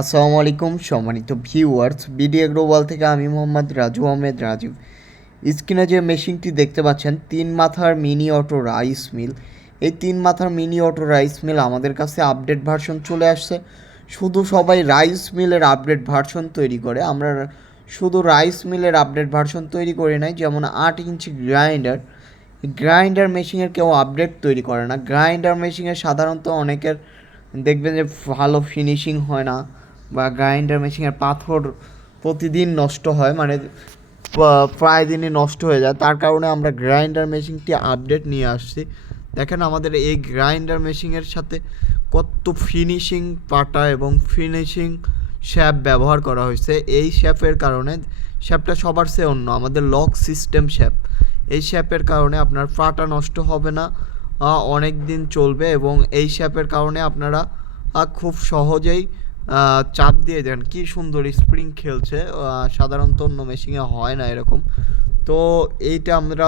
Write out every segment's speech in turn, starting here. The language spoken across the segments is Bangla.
আসসালামু আলাইকুম সম্মানিত ভিউয়ার্স, বিডিএ গ্লোবাল থেকে আমি মোহাম্মদ রাজু আহমেদ রাজীব স্ক্রিনে যে মেশিনটি দেখতে পাচ্ছেন, তিন মাথার মিনি অটো রাইস মিল। এই তিন মাথার মিনি অটো রাইস মিল আমাদের কাছে আপডেট ভার্সন চলে আসছে। শুধু সবাই রাইস মিলের আপডেট ভার্সন তৈরি করে, আমরা শুধু রাইস মিলের আপডেট ভার্সন তৈরি করি নাই, যেমন আট ইঞ্চি গ্রাইন্ডার। গ্রাইন্ডার মেশিনের কেউ আপডেট তৈরি করে না। গ্রাইন্ডার মেশিনে সাধারণত অনেকের দেখবেন যে ভালো ফিনিশিং হয় না। বা গ্রাইন্ডার মেশিনের পাথর প্রতিদিন নষ্ট হয় মানে প্রায় দিনই নষ্ট হয়ে যায়। তার কারণে আমরা গ্রাইন্ডার মেশিনটি আপডেট নিয়ে আসছি। দেখেন আমাদের এই গ্রাইন্ডার মেশিনের সাথে কত ফিনিশিং পাটা এবং ফিনিশিং শ্যাপ ব্যবহার করা হয়েছে। এই শ্যাপের কারণে শ্যাপটা সবার চেয়ে অন্য, আমাদের লক সিস্টেম শ্যাপ এই শ্যাপের কারণে আপনার পাটা নষ্ট হবে না অনেক দিন চলবে এবং এই শ্যাপের কারণে আপনারা খুব সহজেই চাপ দিয়ে দেন। কি সুন্দর স্প্রিং খেলছে। সাধারণত অন্য মেশিনে হয় না এরকম। তো এইটা আমরা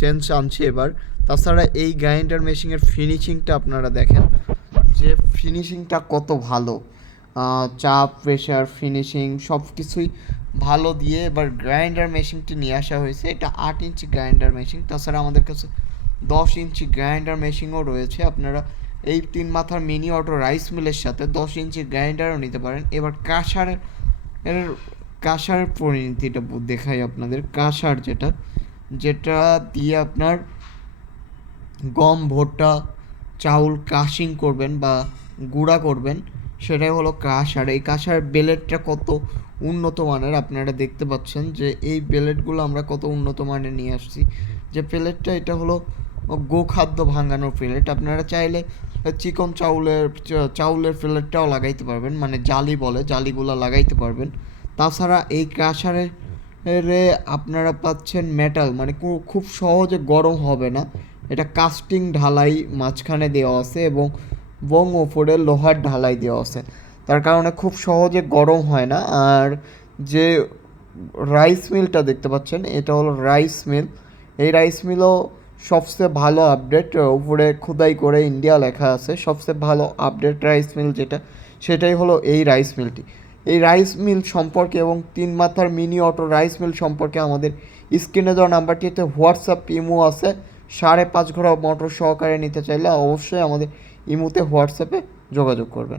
চেঞ্জ আনছি এবার। তাছাড়া এই গ্রাইন্ডার মেশিনের ফিনিশিংটা আপনারা দেখেন। যে ফিনিশিংটা কত ভালো। চাপ প্রেশার ফিনিশিং সব কিছুই ভালো দিয়ে এবার গ্রাইন্ডার মেশিনটি নিয়ে আসা হয়েছে। এটা আট ইঞ্চি গ্রাইন্ডার মেশিন তাছাড়া আমাদের কাছে দশ ইঞ্চি গ্রাইন্ডার মেশিনও রয়েছে। আপনারা এই তিন মাথার মিনি অটো রাইস মিলের সাথে দশ ইঞ্চি গ্রাইন্ডারও নিতে পারেন। এবার কাঁসারের এর কাঁসার পরিণতিটা দেখাই আপনাদের। কাঁসার যেটা যেটা দিয়ে আপনার গম, ভুট্টা, চাউল ক্রাশিং করবেন বা গুঁড়া করবেন, সেটাই হলো কাঁসার। এই কাঁসার বেলেটটা কত উন্নত মানের আপনারা দেখতে পাচ্ছেন যে এই বেলেটগুলো আমরা কত উন্নত মানের নিয়ে আসছি। যে প্লেটটা, এটা হলো গোখাদ্য ভাঙানোর প্লেট। আপনারা চাইলে চিকন চাউলের চাউলের প্লেটটাও লাগাইতে পারবেন মানে জালি বলে, জালিগুলো লাগাইতে পারবেন। তাছাড়া এই কাঁসারের এরে আপনারা পাচ্ছেন মেটাল মানে খুব সহজে গরম হবে না। এটা কাস্টিং ঢালাই মাঝখানে দেওয়া আছে এবং বং ওপরে লোহার ঢালাই দেওয়া আছে। তার কারণে খুব সহজে গরম হয় না। আর যে রাইস মিলটা দেখতে পাচ্ছেন, এটা হলো রাইস মিল এই রাইস মিলও সবচেয়ে ভালো আপডেট উপরে খোদাই করে ইন্ডিয়া লেখা আছে, সবচেয়ে ভালো আপডেট রাইস মিল যেটা, সেটাই হলো এই রাইস মিলটি এই রাইস মিল সম্পর্কে এবং তিন মাথার মিনি অটো রাইস মিল সম্পর্কে আমাদের স্ক্রিনে দেওয়া নাম্বারটিতে হোয়াটসঅ্যাপ ইমো আছে, সাড়ে পাঁচ ঘোড়া মোটর সহকারে নিতে চাইলে অবশ্যই আমাদের ইমোতে হোয়াটসঅ্যাপে যোগাযোগ করবেন।